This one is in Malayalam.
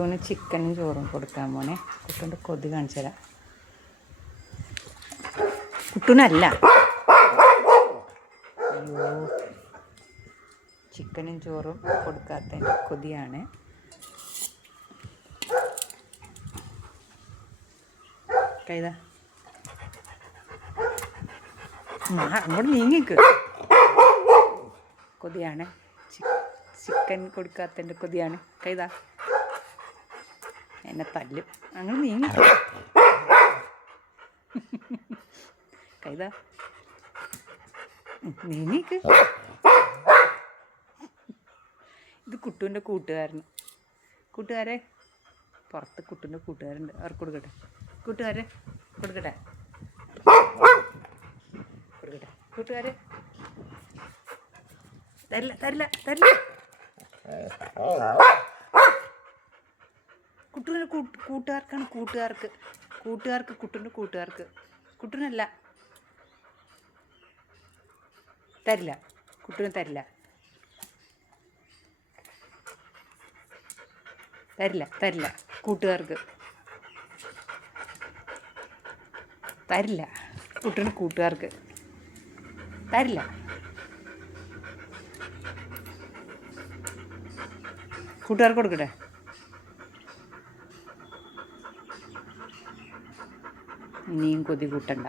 കുട്ടൂന് ചിക്കനും ചോറും കൊടുക്കാൻ പോണേ. കുട്ടൂൻ്റെ കൊതി കാണിച്ചു തരാം. കുട്ടൂനല്ല, അയ്യോ, ചിക്കനും ചോറും കൊടുക്കാത്തതിൻ്റെ കൊതിയാണ്. കൈതാ അങ്ങോട്ട് നീങ്ങിക്ക്. കൊതിയാണ്, ചിക്കൻ കൊടുക്കാത്തതിൻ്റെ കൊതിയാണ്. കൈതാ എന്നെ തല്ലും. അങ്ങനെ നീങ്ങി കൈതാ നീങ്ങിക്ക്. ഇത് കുട്ടൂൻ്റെ കൂട്ടുകാരെ പുറത്ത് കുട്ടൂൻ്റെ കൂട്ടുകാരുണ്ട്, അവർക്ക് കൊടുക്കട്ടെ. കൂട്ടുകാരെ കൊടുക്കട്ടെ കൂട്ടുകാരെ. തരില്ല കുട്ടൂൻ്റെ കൂട്ടുകാർക്കാണ്. കൂട്ടുകാർക്ക് കുട്ടൂൻ്റെ കൂട്ടുകാർക്ക്. കുട്ടൂനല്ല, തരില്ല. കുട്ടൂന് തരില്ല. കൂട്ടുകാർക്ക് തരില്ല. കുട്ടൂന് കൂട്ടുകാർക്ക് തരില്ല. കൂട്ടുകാർക്ക് കൊടുക്കട്ടെ. ഇനിയും കൊതി കൂട്ടണ്ട.